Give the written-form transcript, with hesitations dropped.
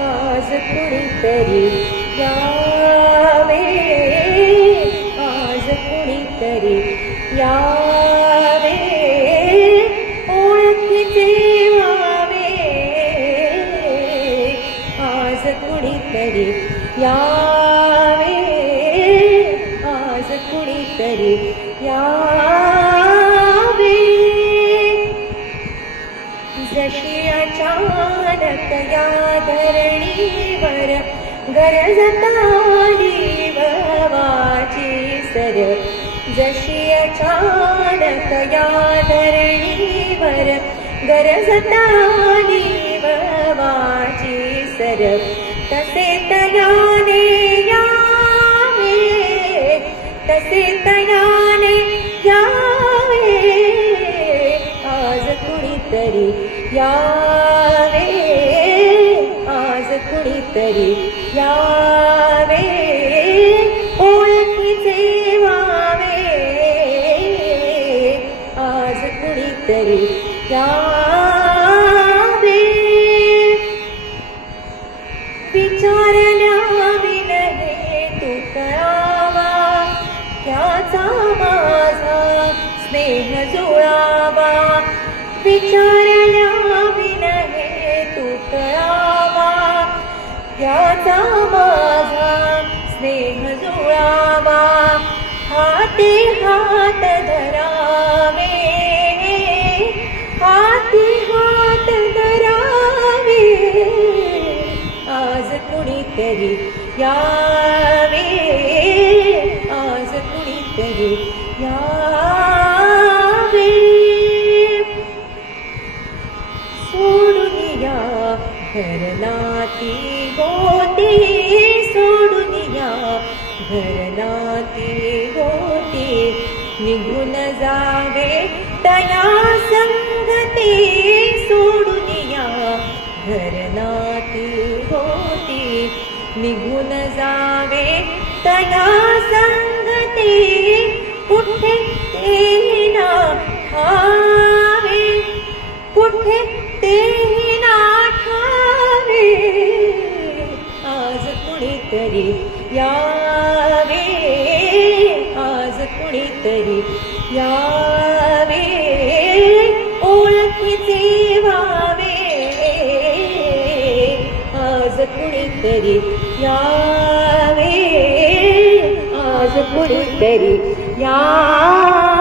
आज कुणीतरी यावे, आज कुणीतरी यावे, ओळखीचे व्हावे, आज कुणीतरी यावे, आज कुणीतरी यावे. जशी अचानक या धरणीवर गरजत आली वाची सर, जशी अचानक या धरणीवर गरजत आली वाची सर, तसे तयाने यावे, तसे तयाने यावे, आज कुणीतरी यावे, आज कुणीतरी यावे, ओळखीचे व्हावे, आज कुणीतरी यावे. विचारल्या विनहे तू कळावा, त्याचा माझा स्नेह जुळावा, विचारल्या विनहे तू कळावा, त्याचा माझा स्नेह जुळावा, हाती हात धरावे, हाती हात धरावे, आज कुणीतरी यावे, आज कुणीतरी यावे. सोडून या घरनाती गोती, सोडून या घरनाती गोती, निघून जावे तया संगती, सोडून या घरनाती गोती, निघून जावे तया संगती, कुठे ते ना ठावे, कुठे ते ना ठावे, आज कुणीतरी यावे, आज कुणीतरी यावे, ओळखीचे व्हावे, आज कुणीतरी यावे, आज कुणीतरी यावे.